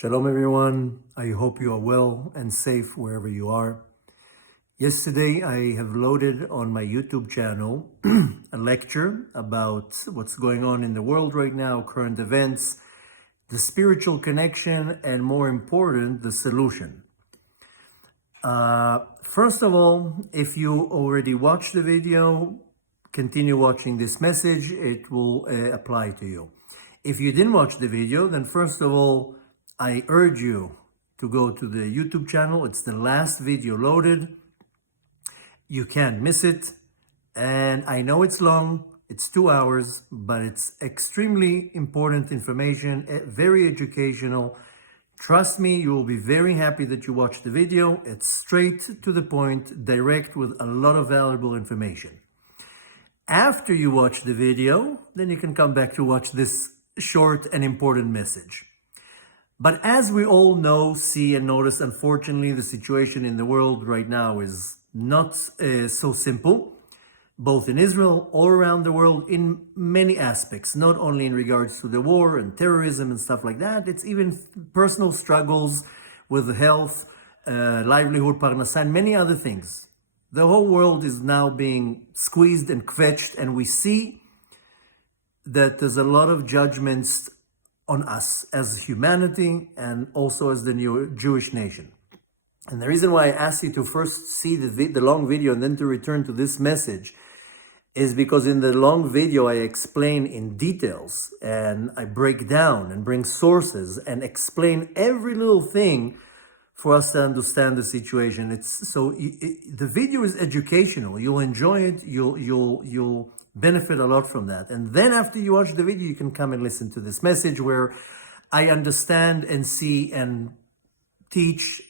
Shalom everyone, I hope you are well and safe wherever you are. Yesterday I have loaded on my YouTube channel a lecture about what's going on in the world right now, current events, the spiritual connection, and more important, the solution. First of all, if you already watched the video, continue watching this message, it will apply to you. If you didn't watch the video, then first of all, I urge you to go to the YouTube channel. It's the last video loaded. You can't miss it. And I know it's long, it's 2 hours, but it's extremely important information, very educational. Trust me, you will be very happy that you watched the video. It's straight to the point, direct, with a lot of valuable information. After you watch the video, then you can come back to watch this short and important message. But as we all know, see, and notice, unfortunately, the situation in the world right now is not so simple, both in Israel, all around the world, in many aspects, not only in regards to the war and terrorism and stuff like that. It's even personal struggles with health, livelihood, parnasa, and many other things. The whole world is now being squeezed and kvetched, and we see that there's a lot of judgments on us as humanity and also as the new Jewish nation. And the reason why I asked you to first see the long video and then to return to this message is because in the long video I explain in details and I break down and bring sources and explain every little thing for us to understand the situation. The video is educational. You'll enjoy it. You'll benefit a lot from that. And then after you watch the video, you can come and listen to this message where I understand and see and teach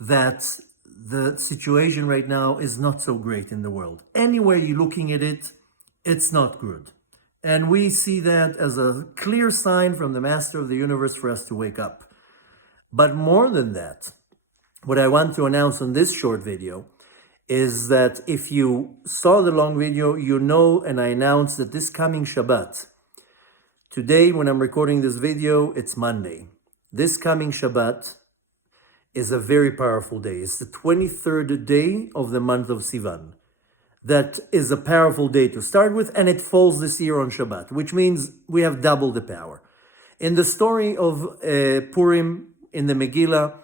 that the situation right now is not so great in the world. Anyway you're looking at it, it's not good. And we see that as a clear sign from the Master of the universe for us to wake up. But more than that, what I want to announce on this short video is that if you saw the long video, you know, and I announced that this coming Shabbat, today when I'm recording this video, it's Monday. This coming Shabbat is a very powerful day. It's the 23rd day of the month of Sivan. That is a powerful day to start with, and it falls this year on Shabbat, which means we have double the power. In the story of Purim in the Megillah,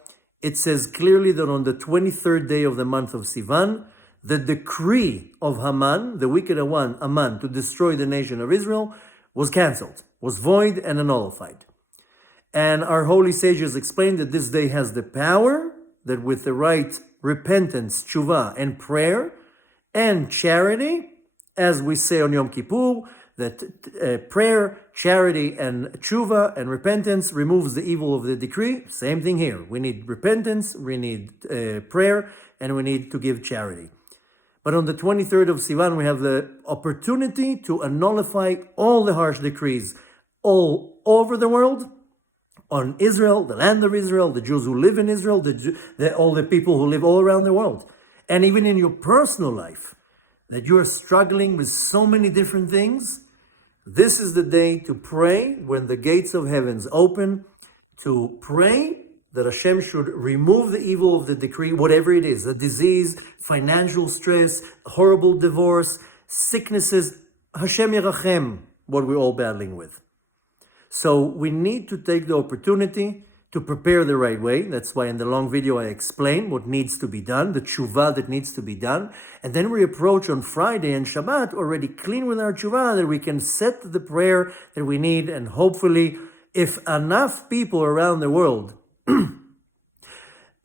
it says clearly that on the 23rd day of the month of Sivan, the decree of Haman, the wicked one, Haman, to destroy the nation of Israel was cancelled, was void and nullified. And our holy sages explained that this day has the power that with the right repentance, tshuva, and prayer, and charity, as we say on Yom Kippur, that prayer, charity, and tshuva and repentance removes the evil of the decree. Same thing here. We need repentance, we need prayer, and we need to give charity. But on the 23rd of Sivan, we have the opportunity to nullify all the harsh decrees all over the world, on Israel, the land of Israel, the Jews who live in Israel, all the people who live all around the world. And even in your personal life, that you are struggling with so many different things, this is the day to pray when the gates of heavens open, to pray that Hashem should remove the evil of the decree, whatever it is, a disease, financial stress, horrible divorce, sicknesses. Hashem Yerachem, what we're all battling with. So we need to take the opportunity to prepare the right way. That's why in the long video I explain what needs to be done, the tshuva that needs to be done. And then we approach on Friday and Shabbat already clean with our tshuva, that we can set the prayer that we need. And hopefully, if enough people around the world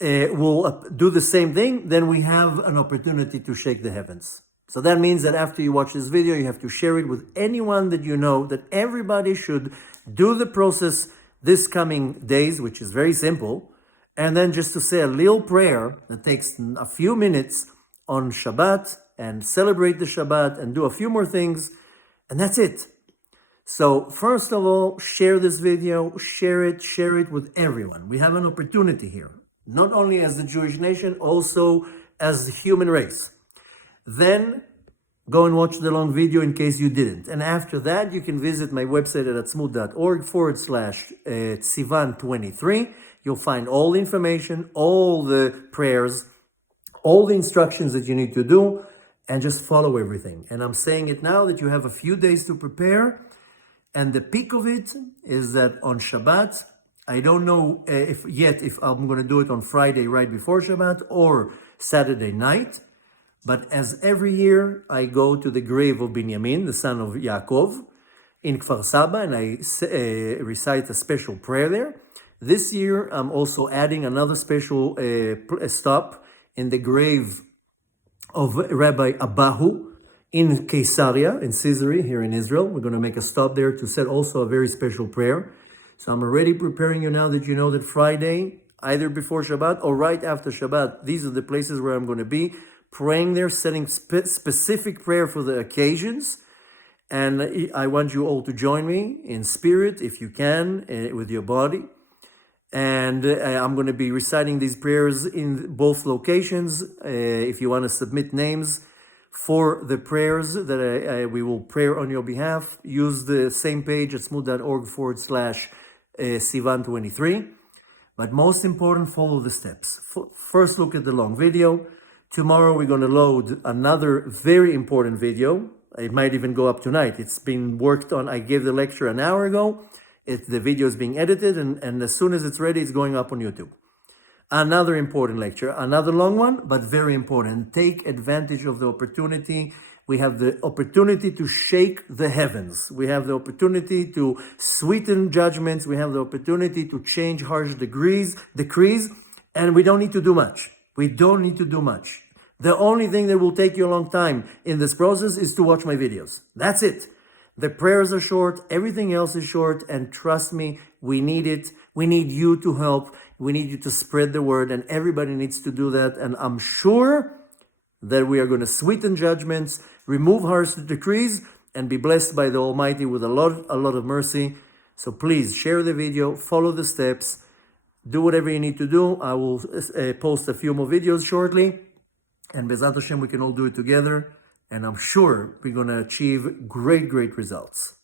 will do the same thing, then we have an opportunity to shake the heavens. So that means that after you watch this video, you have to share it with anyone that you know, that everybody should do the process this coming days, which is very simple, and then just to say a little prayer that takes a few minutes on Shabbat and celebrate the Shabbat and do a few more things, and that's it. So first of all, share this video, share it with everyone. We have an opportunity here, not only as the Jewish nation, also as the human race. Then Go and watch the long video in case you didn't. And after that, you can visit my website at atzmut.org/Sivan23. You'll find all the information, all the prayers, all the instructions that you need to do, and just follow everything. And I'm saying it now that you have a few days to prepare. And the peak of it is that on Shabbat, I don't know if I'm going to do it on Friday right before Shabbat or Saturday night. But as every year, I go to the grave of Binyamin, the son of Yaakov, in Kfar Saba, and I recite a special prayer there. This year, I'm also adding another special stop in the grave of Rabbi Abahu in Caesarea, in Caesarea, here in Israel. We're going to make a stop there to say also a very special prayer. So I'm already preparing you now that you know that Friday, either before Shabbat or right after Shabbat, these are the places where I'm going to be praying there, setting specific prayer for the occasions. And I want you all to join me in spirit, if you can, with your body. And I'm going to be reciting these prayers in both locations. If you want to submit names for the prayers that we will pray on your behalf, use the same page at smooth.org/Sivan23. But most important, follow the steps. First, look at the long video. Tomorrow, we're going to load another very important video. It might even go up tonight. It's been worked on. I gave the lecture an hour ago. The video is being edited, and as soon as it's ready, it's going up on YouTube. Another important lecture, another long one, but very important. Take advantage of the opportunity. We have the opportunity to shake the heavens. We have the opportunity to sweeten judgments. We have the opportunity to change harsh decrees, and we don't need to do much. We don't need to do much. The only thing that will take you a long time in this process is to watch my videos. That's it. The prayers are short, everything else is short, and trust me, we need it. We need you to help. We need you to spread the word, and everybody needs to do that. And I'm sure that we are going to sweeten judgments, remove harsh decrees, and be blessed by the Almighty with a lot of mercy. So please share the video, follow the steps, do whatever you need to do. I will post a few more videos shortly. And Bezat Hashem, we can all do it together. And I'm sure we're going to achieve great results.